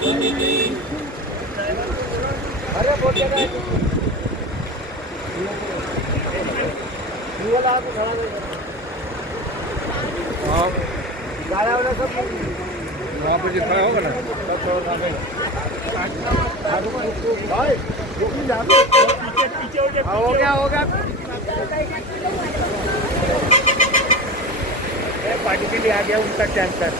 अरे बहुत ज्यादा है। वाला आपको खड़ा नहीं करना। हाँ गाड़ा वाला सब वहाँ पर जो खड़ा होगा ना सब छोड़ना पड़ेगा। भाई पीछे हो गया पार्टी के लिए आ गया उनका कैंसर।